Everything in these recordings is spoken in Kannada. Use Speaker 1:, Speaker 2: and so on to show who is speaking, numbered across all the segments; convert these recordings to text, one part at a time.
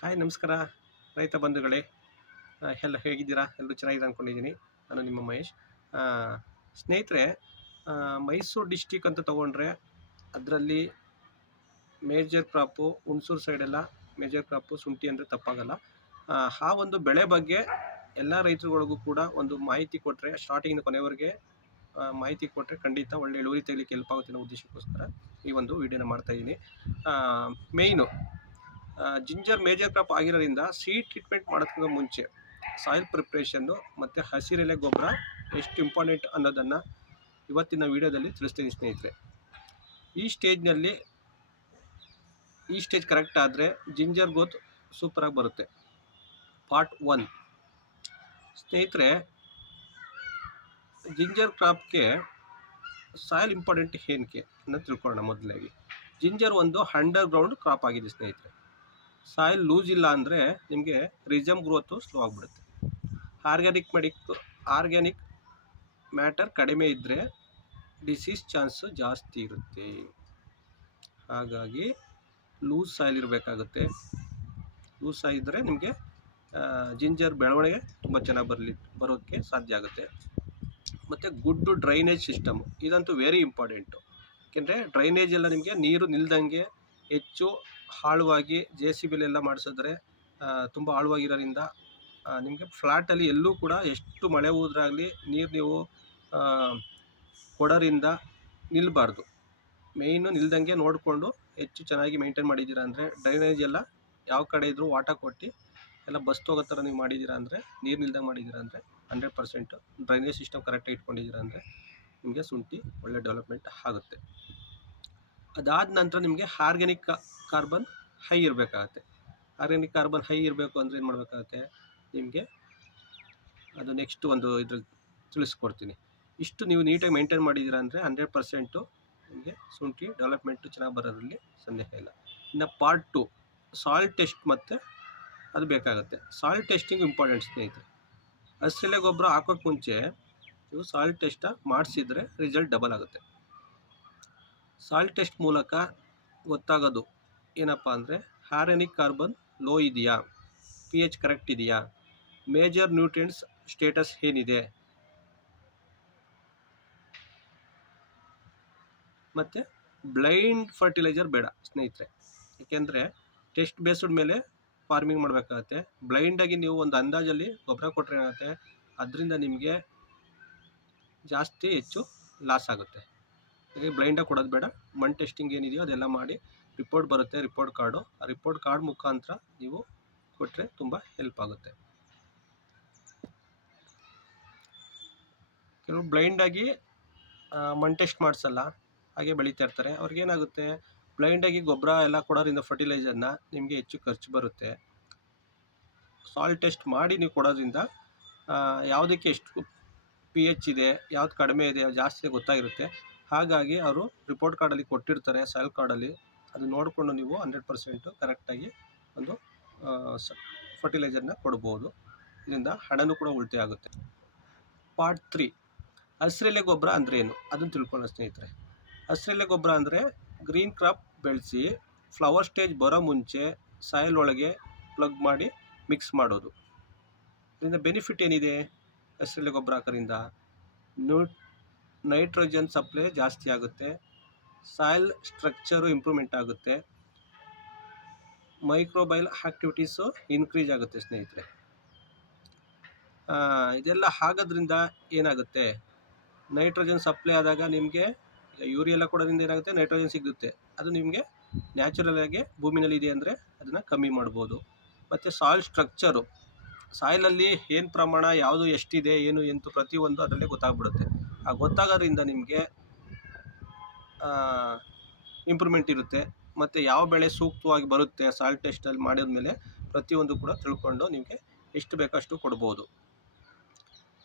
Speaker 1: ಹಾಯ್ ನಮಸ್ಕಾರ. ರೈತ ಬಂಧುಗಳೇ ಎಲ್ಲ ಹೇಗಿದ್ದೀರಾ? ಎಲ್ಲರೂ ಚೆನ್ನಾಗಿದೆ ಅಂದ್ಕೊಂಡಿದ್ದೀನಿ ನಾನು ನಿಮ್ಮ ಮಹೇಶ್. ಸ್ನೇಹಿತರೆ ಮೈಸೂರು ಡಿಸ್ಟಿಕ್ ಅಂತ ತೊಗೊಂಡ್ರೆ ಅದರಲ್ಲಿ ಮೇಜರ್ ಕ್ರಾಪು ಹುಣಸೂರು ಸೈಡೆಲ್ಲ ಮೇಜರ್ ಕ್ರಾಪು ಶುಂಠಿ ಅಂದರೆ ತಪ್ಪಾಗಲ್ಲ. ಆ, ಒಂದು ಬೆಳೆ ಬಗ್ಗೆ ಎಲ್ಲ ರೈತರುಗಳಿಗೂ ಕೂಡ ಒಂದು ಮಾಹಿತಿ ಕೊಟ್ಟರೆ ಸ್ಟಾರ್ಟಿಂಗಿನ ಕೊನೆವರೆಗೆ ಮಾಹಿತಿ ಕೊಟ್ಟರೆ ಖಂಡಿತ ಒಳ್ಳೆ ಇಳುವರಿ ತೆಗಲಿಕ್ಕೆ ಹೆಲ್ಪ್ ಆಗುತ್ತೆ ಅನ್ನೋ ಉದ್ದೇಶಕ್ಕೋಸ್ಕರ ಈ ಒಂದು ವಿಡಿಯೋನ ಮಾಡ್ತಾ ಇದ್ದೀನಿ. ಮೇಯ್ನು ಜಿಂಜರ್ ಮೇಜರ್ ಕ್ರಾಪ್ ಆಗಿರೋದ್ರಿಂದ ಸೀಡ್ ಟ್ರೀಟ್ಮೆಂಟ್ ಮಾಡೋದಕ್ಕಿಂತ ಮುಂಚೆ ಸಾಯಿಲ್ ಪ್ರಿಪ್ರೇಷನ್ನು ಮತ್ತು ಹಸಿರೆಲೆ ಗೊಬ್ಬರ ಎಷ್ಟು ಇಂಪಾರ್ಟೆಂಟ್ ಅನ್ನೋದನ್ನು ಇವತ್ತಿನ ವಿಡಿಯೋದಲ್ಲಿ ತಿಳಿಸ್ತೀನಿ ಸ್ನೇಹಿತರೆ. ಈ ಸ್ಟೇಜ್ನಲ್ಲಿ ಈ ಸ್ಟೇಜ್ ಕರೆಕ್ಟ್ ಆದರೆ ಜಿಂಜರ್ ಗೋತ್ ಸೂಪರಾಗಿ ಬರುತ್ತೆ. ಪಾರ್ಟ್ ಒನ್ ಸ್ನೇಹಿತರೆ, ಜಿಂಜರ್ ಕ್ರಾಪ್ಗೆ ಸಾಯಿಲ್ ಇಂಪಾರ್ಟೆಂಟ್ ಏನಕ್ಕೆ ಅನ್ನೋದು ತಿಳ್ಕೊಳ್ಳೋಣ ಮೊದಲಾಗಿ. ಜಿಂಜರ್ ಒಂದು ಅಂಡರ್ ಗ್ರೌಂಡ್ ಕ್ರಾಪ್ ಆಗಿದೆ ಸ್ನೇಹಿತರೆ. ಸಾಯಿಲ್ ಲೂಸ್ ಇಲ್ಲ ಅಂದರೆ ನಿಮಗೆ ರಿಸಮ್ ಗ್ರೋತು ಸ್ಲೋ ಆಗಿಬಿಡುತ್ತೆ. ಆರ್ಗ್ಯಾನಿಕ್ ಮೆಡಿಕ್ ಆರ್ಗ್ಯಾನಿಕ್ ಮ್ಯಾಟರ್ ಕಡಿಮೆ ಇದ್ದರೆ ಡಿಸೀಸ್ ಚಾನ್ಸು ಜಾಸ್ತಿ ಇರುತ್ತೆ. ಹಾಗಾಗಿ ಲೂಸ್ ಸಾಯಿಲ್ ಇರಬೇಕಾಗುತ್ತೆ. ಲೂಸ್ ಇದ್ದರೆ ನಿಮಗೆ ಜಿಂಜರ್ ಬೆಳವಣಿಗೆ ತುಂಬ ಚೆನ್ನಾಗಿ ಬರಲಿ ಬರೋಕ್ಕೆ ಸಾಧ್ಯ ಆಗುತ್ತೆ. ಮತ್ತು ಗುಡ್ ಡ್ರೈನೇಜ್ ಸಿಸ್ಟಮ್ ಇದಂತೂ ವೆರಿ ಇಂಪಾರ್ಟೆಂಟು ಏಕೆಂದರೆ ಡ್ರೈನೇಜ್ ಎಲ್ಲ ನಿಮಗೆ ನೀರು ನಿಲ್ದಂಗೆ ಹೆಚ್ಚು ಆಳವಾಗಿ ಜೆ ಸಿ ಬಿಲೆಲ್ಲ ಮಾಡಿಸಿದ್ರೆ ತುಂಬ ಆಳವಾಗಿರೋದ್ರಿಂದ ನಿಮಗೆ ಫ್ಲ್ಯಾಟಲ್ಲಿ ಎಲ್ಲೂ ಕೂಡ ಎಷ್ಟು ಮಳೆ ಹೋದ್ರಾಗಲಿ ನೀರು ನೀವು ಕೊಡೋರಿಂದ ನಿಲ್ಲಬಾರ್ದು ಮೇಯ್ನು ನಿಲ್ದಂಗೆ ನೋಡಿಕೊಂಡು ಹೆಚ್ಚು ಚೆನ್ನಾಗಿ ಮೇಂಟೈನ್ ಮಾಡಿದ್ದೀರಾ ಅಂದರೆ ಡ್ರೈನೇಜ್ ಎಲ್ಲ ಯಾವ ಕಡೆ ಇದ್ದರೂ ವಾಟ ಕೊಟ್ಟು ಎಲ್ಲ ಬಸ್ ಹೋಗೋ ಥರ ನೀವು ಮಾಡಿದ್ದೀರಾ ಅಂದರೆ, ನೀರು ನಿಲ್ದಂಗೆ ಮಾಡಿದ್ದೀರಾ ಅಂದರೆ ಹಂಡ್ರೆಡ್ ಪರ್ಸೆಂಟು ಡ್ರೈನೇಜ್ ಸಿಸ್ಟಮ್ ಕರೆಕ್ಟಾಗಿ ಇಟ್ಕೊಂಡಿದ್ದೀರಾ ಅಂದರೆ, ನಿಮಗೆ ಶುಂಠಿ ಒಳ್ಳೆ ಡೆವಲಪ್ಮೆಂಟ್ ಆಗುತ್ತೆ. ಅದಾದ ನಂತರ ನಿಮಗೆ ಆರ್ಗ್ಯಾನಿಕ್ ಕಾರ್ಬನ್ ಹೈ ಇರಬೇಕಾಗತ್ತೆ. ಆರ್ಗ್ಯಾನಿಕ್ ಕಾರ್ಬನ್ ಹೈ ಇರಬೇಕು ಅಂದರೆ ಏನು ಮಾಡಬೇಕಾಗತ್ತೆ? ನಿಮಗೆ ಅದು ನೆಕ್ಸ್ಟ್ ಒಂದು ಇದ್ರಲ್ಲಿ ತಿಳಿಸ್ಕೊಡ್ತೀನಿ. ಇಷ್ಟು ನೀವು ನೀಟಾಗಿ ಮೇಂಟೈನ್ ಮಾಡಿದ್ದೀರಾ ಅಂದರೆ ಹಂಡ್ರೆಡ್ ಪರ್ಸೆಂಟು ನಿಮಗೆ ಶುಂಠಿ ಡೆವಲಪ್ಮೆಂಟು ಚೆನ್ನಾಗಿ ಬರೋದ್ರಲ್ಲಿ ಸಂದೇಹ ಇಲ್ಲ. ಇನ್ನು ಪಾರ್ಟ್ ಟು ಸಾಲ್ಟ್ ಟೆಸ್ಟ್ ಮತ್ತು ಅದು ಬೇಕಾಗುತ್ತೆ. ಸಾಲ್ಟ್ ಟೆಸ್ಟಿಂಗ್ ಇಂಪಾರ್ಟೆಂಟ್ ಸ್ನೇಹಿತರೆ. ಹಸಿರೆಲೆ ಗೊಬ್ಬರ ಹಾಕೋಕ್ಕೆ ಮುಂಚೆ ನೀವು ಸಾಲ್ಟ್ ಟೆಸ್ಟ ಮಾಡಿಸಿದ್ರೆ ರಿಸಲ್ಟ್ ಡಬಲ್ ಆಗುತ್ತೆ. ಸಾಲ್ಟ್ ಟೆಸ್ಟ್ ಮೂಲಕ ಗೊತ್ತಾಗೋದು ಏನಪ್ಪ ಅಂದರೆ ಹ್ಯಾರನಿಕ್ ಕಾರ್ಬನ್ ಲೋ ಇದೆಯಾ? ಪಿ ಎಚ್ ಕರೆಕ್ಟ್ ಇದೆಯಾ? ಮೇಜರ್ ನ್ಯೂಟ್ರಿಯೆಂಟ್ಸ್ ಸ್ಟೇಟಸ್ ಏನಿದೆ? ಮತ್ತು ಬ್ಲೈಂಡ್ ಫರ್ಟಿಲೈಸರ್ ಬೇಡ ಸ್ನೇಹಿತರೆ. ಏಕೆಂದರೆ ಟೆಸ್ಟ್ ಬೇಸ್ಡ್ ಮೇಲೆ ಫಾರ್ಮಿಂಗ್ ಮಾಡಬೇಕಾಗತ್ತೆ. ಬ್ಲೈಂಡಾಗಿ ನೀವು ಒಂದು ಅಂದಾಜಲ್ಲಿ ಗೊಬ್ಬರ ಕೊಟ್ಟರೆ ಏನಾಗುತ್ತೆ? ಅದರಿಂದ ನಿಮಗೆ ಜಾಸ್ತಿ ಹೆಚ್ಚು ಲಾಸ್ ಆಗುತ್ತೆ. ಹಾಗೆ ಬ್ಲೈಂಡಾಗಿ ಕೊಡೋದು ಬೇಡ. ಮಣ್ಣು ಟೆಸ್ಟಿಂಗ್ ಏನಿದೆಯೋ ಅದೆಲ್ಲ ಮಾಡಿ ರಿಪೋರ್ಟ್ ಬರುತ್ತೆ ರಿಪೋರ್ಟ್ ಕಾರ್ಡು ಆ ರಿಪೋರ್ಟ್ ಕಾರ್ಡ್ ಮುಖಾಂತರ ನೀವು ಕೊಟ್ಟರೆ ತುಂಬ ಹೆಲ್ಪ್ ಆಗುತ್ತೆ. ಕೆಲವು ಬ್ಲೈಂಡಾಗಿ ಮಣ್ಣು ಟೆಸ್ಟ್ ಮಾಡಿಸಲ್ಲ, ಹಾಗೆ ಬೆಳೀತಾ ಇರ್ತಾರೆ. ಅವ್ರಿಗೇನಾಗುತ್ತೆ ಬ್ಲೈಂಡಾಗಿ ಗೊಬ್ಬರ ಎಲ್ಲ ಕೊಡೋದ್ರಿಂದ ಫರ್ಟಿಲೈಸರ್ನ ನಿಮಗೆ ಹೆಚ್ಚು ಖರ್ಚು ಬರುತ್ತೆ. ಸಾಲ್ಟ್ ಟೆಸ್ಟ್ ಮಾಡಿ ನೀವು ಕೊಡೋದ್ರಿಂದ ಯಾವುದಕ್ಕೆ ಎಷ್ಟು ಪಿ ಎಚ್ ಇದೆ, ಯಾವ್ದು ಕಡಿಮೆ ಇದೆ, ಜಾಸ್ತಿ ಗೊತ್ತಾಗಿರುತ್ತೆ. ಹಾಗಾಗಿ ಅವರು ರಿಪೋರ್ಟ್ ಕಾರ್ಡಲ್ಲಿ ಕೊಟ್ಟಿರ್ತಾರೆ ಸಾಯಿಲ್ ಕಾರ್ಡಲ್ಲಿ ಅದು ನೋಡಿಕೊಂಡು ನೀವು ಹಂಡ್ರೆಡ್ ಪರ್ಸೆಂಟು ಕರೆಕ್ಟಾಗಿ ಒಂದು ಫರ್ಟಿಲೈಸರ್ನ ಕೊಡ್ಬೋದು. ಇದರಿಂದ ಹಣನೂ ಕೂಡ ಉಳಿತಾಯ ಆಗುತ್ತೆ. ಪಾರ್ಟ್ ತ್ರೀ ಹಸಿರೆಲೆ ಗೊಬ್ಬರ ಅಂದರೆ ಏನು? ಅದನ್ನು ತಿಳ್ಕೊಳ್ಳೋ ಸ್ನೇಹಿತರೆ. ಹಸಿರೆಲೆ ಗೊಬ್ಬರ ಅಂದರೆ ಗ್ರೀನ್ ಕ್ರಾಪ್ ಬೆಳೆಸಿ ಫ್ಲವರ್ ಸ್ಟೇಜ್ ಬರೋ ಮುಂಚೆ ಸಾಯಲ್ ಒಳಗೆ ಪ್ಲಗ್ ಮಾಡಿ ಮಿಕ್ಸ್ ಮಾಡೋದು. ಇದರಿಂದ ಬೆನಿಫಿಟ್ ಏನಿದೆ? ಹಸಿರೆಲೆ ಗೊಬ್ಬರ ಹಾಕೋದ್ರಿಂದ? ನ್ಯೂ ನೈಟ್ರೋಜನ್ ಸಪ್ಲೈ ಜಾಸ್ತಿ ಆಗುತ್ತೆ. ಸಾಯಿಲ್ ಸ್ಟ್ರಕ್ಚರು ಇಂಪ್ರೂವ್ಮೆಂಟ್ ಆಗುತ್ತೆ. ಮೈಕ್ರೋಬೈಲ್ ಆಕ್ಟಿವಿಟೀಸು ಇನ್ಕ್ರೀಸ್ ಆಗುತ್ತೆ ಸ್ನೇಹಿತರೆ. ಇದೆಲ್ಲ ಆಗೋದ್ರಿಂದ ಏನಾಗುತ್ತೆ? ನೈಟ್ರೋಜನ್ ಸಪ್ಲೈ ಆದಾಗ ನಿಮಗೆ ಯೂರಿಯೆಲ್ಲ ಕೊಡೋದ್ರಿಂದ ಏನಾಗುತ್ತೆ? ನೈಟ್ರೋಜನ್ ಸಿಗುತ್ತೆ. ಅದು ನಿಮಗೆ ನ್ಯಾಚುರಲ್ ಆಗಿ ಭೂಮಿನಲ್ಲಿ ಇದೆ ಅಂದರೆ ಅದನ್ನು ಕಮ್ಮಿ ಮಾಡ್ಬೋದು. ಮತ್ತು ಸಾಯಿಲ್ ಸ್ಟ್ರಕ್ಚರು, ಸಾಯಿಲಲ್ಲಿ ಏನು ಪ್ರಮಾಣ, ಯಾವುದು ಎಷ್ಟಿದೆ, ಏನು ಎಂತು ಪ್ರತಿಯೊಂದು ಅದರಲ್ಲೇ ಗೊತ್ತಾಗ್ಬಿಡುತ್ತೆ. ಆ ಗೊತ್ತಾಗೋದ್ರಿಂದ ನಿಮಗೆ ಇಂಪ್ರೂವ್ಮೆಂಟ್ ಇರುತ್ತೆ. ಮತ್ತು ಯಾವ ಬೆಳೆ ಸೂಕ್ತವಾಗಿ ಬರುತ್ತೆ ಸಾಲ್ಟ್ ಟೆಸ್ಟಲ್ಲಿ ಮಾಡಿದ್ಮೇಲೆ ಪ್ರತಿಯೊಂದು ಕೂಡ ತಿಳ್ಕೊಂಡು ನಿಮಗೆ ಎಷ್ಟು ಬೇಕಷ್ಟು ಕೊಡ್ಬೋದು.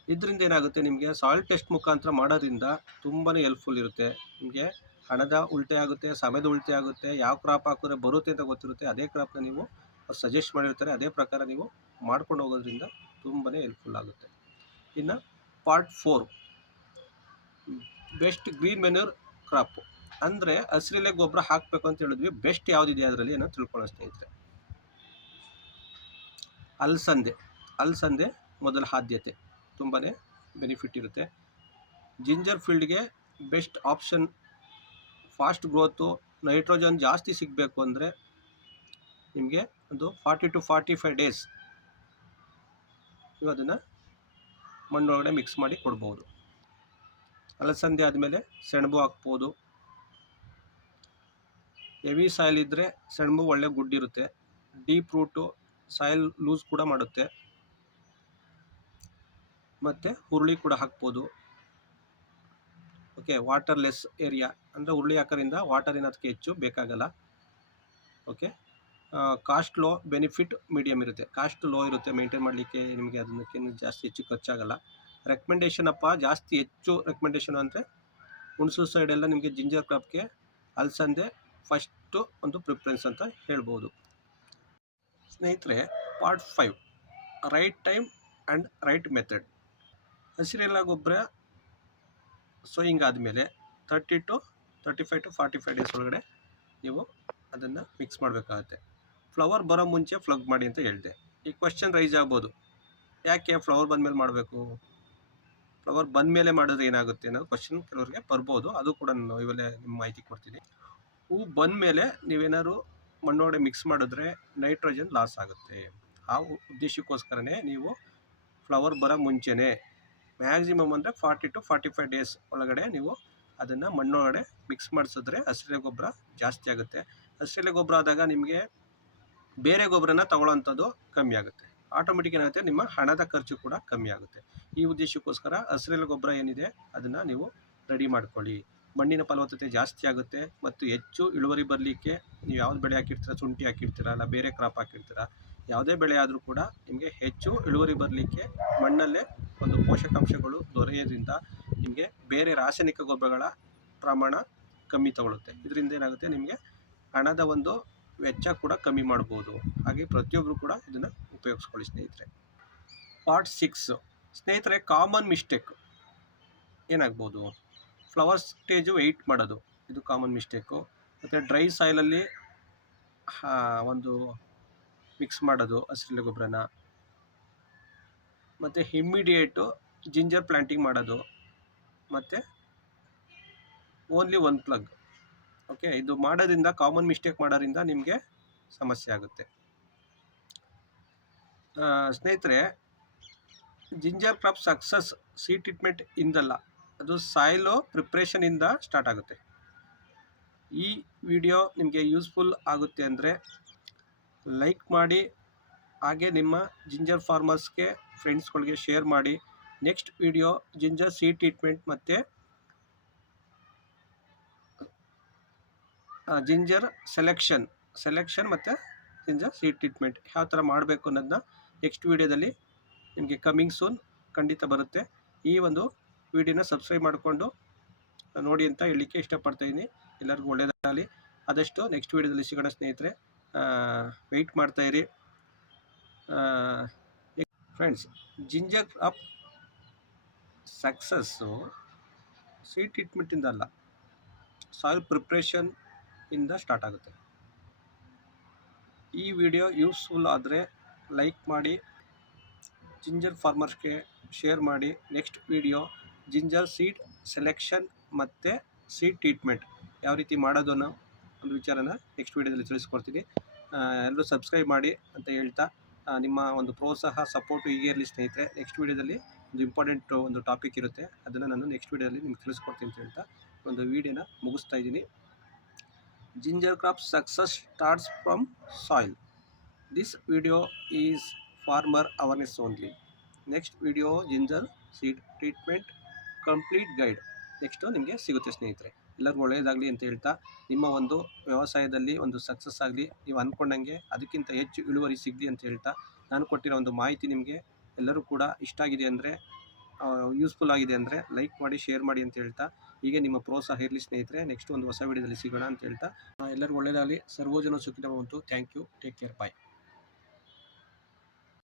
Speaker 1: ಇದರಿಂದ ಏನಾಗುತ್ತೆ ನಿಮಗೆ ಸಾಲ್ಟ್ ಟೆಸ್ಟ್ ಮುಖಾಂತರ ಮಾಡೋದ್ರಿಂದ ತುಂಬಾ ಹೆಲ್ಪ್ಫುಲ್ ಇರುತ್ತೆ. ನಿಮಗೆ ಹಣದ ಉಳಿತಾಯ ಆಗುತ್ತೆ, ಸಮಯದ ಉಳಿತಾಯ ಆಗುತ್ತೆ, ಯಾವ ಕ್ರಾಪ್ ಹಾಕಿದ್ರೆ ಬರುತ್ತೆ ಅಂತ ಗೊತ್ತಿರುತ್ತೆ. ಅದೇ ಕ್ರಾಪ್ನ ನೀವು ಸಜೆಸ್ಟ್ ಮಾಡಿರ್ತಾರೆ, ಅದೇ ಪ್ರಕಾರ ನೀವು ಮಾಡ್ಕೊಂಡು ಹೋಗೋದ್ರಿಂದ ತುಂಬಾ ಹೆಲ್ಪ್ಫುಲ್ ಆಗುತ್ತೆ. ಇನ್ನು part four best green manure crop. ಅಂದರೆ ಹಸಿರೆಲೆ ಗೊಬ್ಬರ ಹಾಕಬೇಕು ಅಂತ ಹೇಳಿದ್ವಿ. ಬೆಸ್ಟ್ ಯಾವುದಿದೆ ಅದರಲ್ಲಿ ಏನೋ ತಿಳ್ಕೊಳ್ಳೋ ಸ್ನೇಹಿತರೆ. ಅಲಸಂದೆ. ಅಲಸಂದೆ ಮೊದಲ ಆದ್ಯತೆ. ತುಂಬಾ ಬೆನಿಫಿಟ್ ಇರುತ್ತೆ. Ginger ಫೀಲ್ಡ್ಗೆ best option fast growth, nitrogen ಜಾಸ್ತಿ ಸಿಗಬೇಕು ಅಂದರೆ ನಿಮಗೆ ಒಂದು forty to forty five days ನೀವು ಅದನ್ನು ಮಣ್ಣೊಳಗಡೆ ಮಿಕ್ಸ್ ಮಾಡಿ ಕೊಡ್ಬೋದು. ಅಲಸಂದೆ ಆದಮೇಲೆ ಸೆಣಬು ಹಾಕ್ಬೋದು. ಹೆವಿ ಸಾಯಿಲ್ ಇದ್ದರೆ ಸೆಣಬು ಒಳ್ಳೆ ಗುಡ್ಡಿರುತ್ತೆ. ಡೀಪ್ ರೂಟು ಸಾಯಿಲ್ ಲೂಸ್ ಕೂಡ ಮಾಡುತ್ತೆ. ಮತ್ತು ಹುರುಳಿ ಕೂಡ ಹಾಕ್ಬೋದು. ಓಕೆ ವಾಟರ್ ಲೆಸ್ ಏರಿಯಾ ಅಂದರೆ ಹುರುಳಿ ಹಾಕೋದ್ರಿಂದ ವಾಟರ್ ಏನಾದಕ್ಕೆ ಹೆಚ್ಚು? ಬೇಕಾಗಲ್ಲ. Okay cost low benefit medium ಇರುತ್ತೆ. ಕಾಸ್ಟ್ ಲೋ ಇರುತ್ತೆ. ಮೇಂಟೈನ್ ಮಾಡಲಿಕ್ಕೆ ನಿಮಗೆ ಅದನ್ನಕ್ಕೇನು ಜಾಸ್ತಿ ಹೆಚ್ಚು ಖರ್ಚಾಗಲ್ಲ. ರೆಕಮೆಂಡೇಷನ್ ಅಪ್ಪ, ಜಾಸ್ತಿ ಹೆಚ್ಚು ರೆಕಮೆಂಡೇಷನ್ ಅಂದರೆ ಹುಣಸೂರು ಸೈಡೆಲ್ಲ ನಿಮಗೆ ಜಿಂಜರ್ ಕ್ರಾಪ್ಗೆ ಅಲಸಂದೆ ಫಸ್ಟು ಒಂದು ಪ್ರಿಫರೆನ್ಸ್ ಅಂತ ಹೇಳ್ಬೋದು. ಸ್ನೇಹಿತರೆ part five right time and right method ಹಸಿರೆಲ್ಲ ಗೊಬ್ಬರ ಸೋಯಿಂಗ್ ಆದಮೇಲೆ thirty to thirty five to forty five days ಒಳಗಡೆ ನೀವು ಅದನ್ನು ಮಿಕ್ಸ್ ಮಾಡಬೇಕಾಗತ್ತೆ. ಫ್ಲವರ್ ಬರೋ ಮುಂಚೆ ಫ್ಲಗ್ ಮಾಡಿ ಅಂತ ಹೇಳಿದೆ. ಈ ಕ್ವಶನ್ ರೈಸ್ ಆಗ್ಬೋದು. ಯಾಕೆ ಫ್ಲವರ್ ಬಂದಮೇಲೆ ಮಾಡಬೇಕು? ಫ್ಲವರ್ ಬಂದಮೇಲೆ ಮಾಡಿದ್ರೆ ಏನಾಗುತ್ತೆ ಅನ್ನೋ ಕ್ವಶನ್ ಕೆಲವರಿಗೆ ಬರ್ಬೋದು. ಅದು ಕೂಡ ನಾನು ಇವೆಲ್ಲ ನಿಮ್ಮ ಮಾಹಿತಿ ಕೊಡ್ತೀನಿ. ಹೂ ಬಂದಮೇಲೆ ನೀವೇನಾದ್ರು ಮಣ್ಣೊಳಗಡೆ ಮಿಕ್ಸ್ ಮಾಡಿದ್ರೆ ನೈಟ್ರೋಜನ್ ಲಾಸ್ ಆಗುತ್ತೆ. ಆ ಉದ್ದೇಶಕ್ಕೋಸ್ಕರನೇ ನೀವು ಫ್ಲವರ್ ಬರೋ ಮುಂಚೆನೇ ಮ್ಯಾಕ್ಸಿಮಮ್ ಅಂದರೆ forty to forty five days ಒಳಗಡೆ ನೀವು ಅದನ್ನು ಮಣ್ಣೊಳಗಡೆ ಮಿಕ್ಸ್ ಮಾಡಿಸಿದ್ರೆ ಹಸಿರೆ ಗೊಬ್ಬರ ಜಾಸ್ತಿ ಆಗುತ್ತೆ. ಹಸಿರೆ ಗೊಬ್ಬರ ಆದಾಗ ನಿಮಗೆ ಬೇರೆ ಗೊಬ್ಬರನ ತಗೊಳ್ಳೋಂಥದ್ದು ಕಮ್ಮಿ ಆಗುತ್ತೆ. ಆಟೋಮೆಟಿಕ್ ಏನಾಗುತ್ತೆ? ನಿಮ್ಮ ಹಣದ ಖರ್ಚು ಕೂಡ ಕಮ್ಮಿ ಆಗುತ್ತೆ. ಈ ಉದ್ದೇಶಕ್ಕೋಸ್ಕರ ಹಸಿರೆಲೆ ಗೊಬ್ಬರ ಏನಿದೆ, ಅದನ್ನು ನೀವು ರೆಡಿ ಮಾಡ್ಕೊಳ್ಳಿ. ಮಣ್ಣಿನ ಫಲವತ್ತತೆ ಜಾಸ್ತಿ ಆಗುತ್ತೆ ಮತ್ತು ಹೆಚ್ಚು ಇಳುವರಿ ಬರಲಿಕ್ಕೆ ನೀವು ಯಾವ್ದು ಬೆಳೆ ಹಾಕಿರ್ತೀರ? ಶುಂಠಿ ಹಾಕಿರ್ತೀರ ಅಲ್ಲ ಬೇರೆ ಕ್ರಾಪ್ ಹಾಕಿರ್ತೀರ? ಯಾವುದೇ ಬೆಳೆ ಆದರೂ ಕೂಡ ನಿಮಗೆ ಹೆಚ್ಚು ಇಳುವರಿ ಬರಲಿಕ್ಕೆ ಮಣ್ಣಲ್ಲೇ ಒಂದು ಪೋಷಕಾಂಶಗಳು ದೊರೆಯೋದ್ರಿಂದ ನಿಮಗೆ ಬೇರೆ ರಾಸಾಯನಿಕ ಗೊಬ್ಬರಗಳ ಪ್ರಮಾಣ ಕಮ್ಮಿ ತಗೊಳ್ಳುತ್ತೆ ಇದರಿಂದ ಏನಾಗುತ್ತೆ? ನಿಮಗೆ ಹಣದ ಒಂದು ವೆಚ್ಚ ಕೂಡ ಕಮ್ಮಿ ಮಾಡ್ಬೋದು. ಹಾಗೆ ಪ್ರತಿಯೊಬ್ಬರು ಕೂಡ ಇದನ್ನು ಉಪಯೋಗಿಸ್ಕೊಳ್ಳಿ ಸ್ನೇಹಿತರೆ. ಪಾರ್ಟ್ ಸಿಕ್ಸ್ ಸ್ನೇಹಿತರೆ ಕಾಮನ್ ಮಿಸ್ಟೇಕ್ ಏನಾಗ್ಬೋದು? ಫ್ಲವರ್ ಸ್ಟೇಜು ವೆಯ್ಟ್ ಮಾಡೋದು. ಇದು ಕಾಮನ್ ಮಿಸ್ಟೇಕು ಮತ್ತು ಡ್ರೈ ಸಾಯಿಲಲ್ಲಿ ಒಂದು ಮಿಕ್ಸ್ ಮಾಡೋದು ಹಸಿರೆಲೆ ಗೊಬ್ಬರನ. ಮತ್ತು ಇಮ್ಮಿಡಿಯೇಟು ಜಿಂಜರ್ ಪ್ಲ್ಯಾಂಟಿಂಗ್ ಮಾಡೋದು. ಮತ್ತು ಓನ್ಲಿ ಒನ್ ಪ್ಲಗ್ ಓಕೆ ಇದು ಮಾಡೋದ್ರಿಂದ ಕಾಮನ್ ಮಿಸ್ಟೇಕ್ ಮಾಡೋದ್ರಿಂದ ನಿಮಗೆ ಸಮಸ್ಯೆ ಆಗುತ್ತೆ. ಸ್ನೇಹಿತರೆ ginger crop success C treatment ಇಂದಲ್ಲ, ಅದು ಸಾಯಿಲು ಪ್ರಿಪ್ರೇಷನಿಂದ ಸ್ಟಾರ್ಟ್ ಆಗುತ್ತೆ. ಈ ವಿಡಿಯೋ ನಿಮಗೆ ಯೂಸ್ಫುಲ್ ಆಗುತ್ತೆ ಅಂದರೆ ಲೈಕ್ ಮಾಡಿ, ಹಾಗೆ ನಿಮ್ಮ ಜಿಂಜರ್ ಫಾರ್ಮರ್ಸ್ಗೆ ಫ್ರೆಂಡ್ಸ್ಗಳಿಗೆ ಶೇರ್ ಮಾಡಿ next video ginger C treatment ಮತ್ತು ಜಿಂಜರ್ ಸೆಲೆಕ್ಷನ್ ಸೆಲೆಕ್ಷನ್ ಮತ್ತು ಜಿಂಜರ್ ಸೀಡ್ ಟ್ರೀಟ್ಮೆಂಟ್ ಯಾವ ಥರ ಮಾಡಬೇಕು ಅನ್ನೋದನ್ನ ನೆಕ್ಸ್ಟ್ ವಿಡಿಯೋದಲ್ಲಿ ನಿಮಗೆ ಕಮ್ಮಿಂಗ್ ಸೂನ್ ಖಂಡಿತ ಬರುತ್ತೆ. ಈ ಒಂದು ವಿಡಿಯೋನ ಸಬ್ಸ್ಕ್ರೈಬ್ ಮಾಡಿಕೊಂಡು ನೋಡಿ ಅಂತ ಹೇಳಲಿಕ್ಕೆ ಇಷ್ಟಪಡ್ತಾಯಿದ್ದೀನಿ ಎಲ್ಲರಿಗೂ ಒಳ್ಳೆಯದಾಗಲಿ ಆದಷ್ಟು ನೆಕ್ಸ್ಟ್ ವಿಡಿಯೋದಲ್ಲಿ ಸಿಗೋಣ ಸ್ನೇಹಿತರೆ. Wait ಮಾಡ್ತಾಯಿರಿ friends ginger up success seed ಟ್ರೀಟ್ಮೆಂಟಿಂದ ಅಲ್ಲ. ಸಾಯಿಲ್ ಪ್ರಿಪ್ರೇಷನ್ ಇಂದ ಸ್ಟಾರ್ಟ್ ಆಗುತ್ತೆ. ಈ ವಿಡಿಯೋ ಯೂಸ್ಫುಲ್ ಆದರೆ ಲೈಕ್ ಮಾಡಿ ಜಿಂಜರ್ ಫಾರ್ಮರ್ಸ್ಗೆ ಶೇರ್ ಮಾಡಿ next video ginger seed selection ಮತ್ತು ಸೀಡ್ ಟ್ರೀಟ್ಮೆಂಟ್ ಯಾವ ರೀತಿ ಮಾಡೋದು ಅನ್ನೋ ಒಂದು ವಿಚಾರನ ನೆಕ್ಸ್ಟ್ ವಿಡಿಯೋದಲ್ಲಿ ತಿಳಿಸ್ಕೊಡ್ತೀನಿ. ಎಲ್ಲರೂ ಸಬ್ಸ್ಕ್ರೈಬ್ ಮಾಡಿ ಅಂತ ಹೇಳ್ತಾ ನಿಮ್ಮ ಒಂದು ಪ್ರೋತ್ಸಾಹ ಸಪೋರ್ಟು ಹೀಗೆ ಇರಲಿ ಸ್ನೇಹಿತರೆ ನೆಕ್ಸ್ಟ್ ವಿಡಿಯೋದಲ್ಲಿ ಒಂದು ಇಂಪಾರ್ಟೆಂಟ್ ಒಂದು ಟಾಪಿಕ್ ಇರುತ್ತೆ, ಅದನ್ನು ನಾನು ನೆಕ್ಸ್ಟ್ ವಿಡಿಯೋದಲ್ಲಿ ನಿಮ್ಗೆ ತಿಳಿಸ್ಕೊಡ್ತೀನಿ ಅಂತ ಹೇಳ್ತಾ, ಒಂದು ವಿಡಿಯೋನ ಮುಗಿಸ್ತಾ ಇದ್ದೀನಿ. Ginger crop success starts from soil. This video is farmer awareness only next video ginger seed treatment complete guide next ನಿಮಗೆ ಸಿಗುತ್ತೆ ಸ್ನೇಹಿತರೆ. ಎಲ್ಲರಿಗೂ ಒಳ್ಳೆಯದಾಗಲಿ ಅಂತ ಹೇಳ್ತಾ, ನಿಮ್ಮ ಒಂದು ವ್ಯವಸಾಯದಲ್ಲಿ ಒಂದು ಸಕ್ಸಸ್ ಆಗಲಿ, ನೀವು ಅಂದ್ಕೊಂಡಂಗೆ ಅದಕ್ಕಿಂತ ಹೆಚ್ಚು ಇಳುವರಿ ಸಿಗಲಿ ಅಂತ ಹೇಳ್ತಾ, ನಾನು ಕೊಟ್ಟಿರೋ ಒಂದು ಮಾಹಿತಿ ನಿಮಗೆ ಎಲ್ಲರೂ ಕೂಡ ಇಷ್ಟ ಆಗಿದೆ ಅಂದರೆ ಯೂಸ್ಫುಲ್ ಆಗಿದೆ ಅಂದರೆ ಲೈಕ್ ಮಾಡಿ ಶೇರ್ ಮಾಡಿ ಅಂತ ಹೇಳ್ತಾ ಹೀಗೆ ನಿಮ್ಮ ಪ್ರೋತ್ಸಾಹ ಇರಲಿ ಸ್ನೇಹಿತರೆ ನೆಕ್ಸ್ಟ್ ಒಂದು ಹೊಸ ವಿಡಿಯೋದಲ್ಲಿ ಸಿಗೋಣ ಅಂತ ಹೇಳ್ತಾ, ಎಲ್ಲರಿಗೂ ಒಳ್ಳೆಯದಾಗಲಿ ಸರ್ವೋಜನ ಸುಖಿನ ಬಂತು thank you take care bye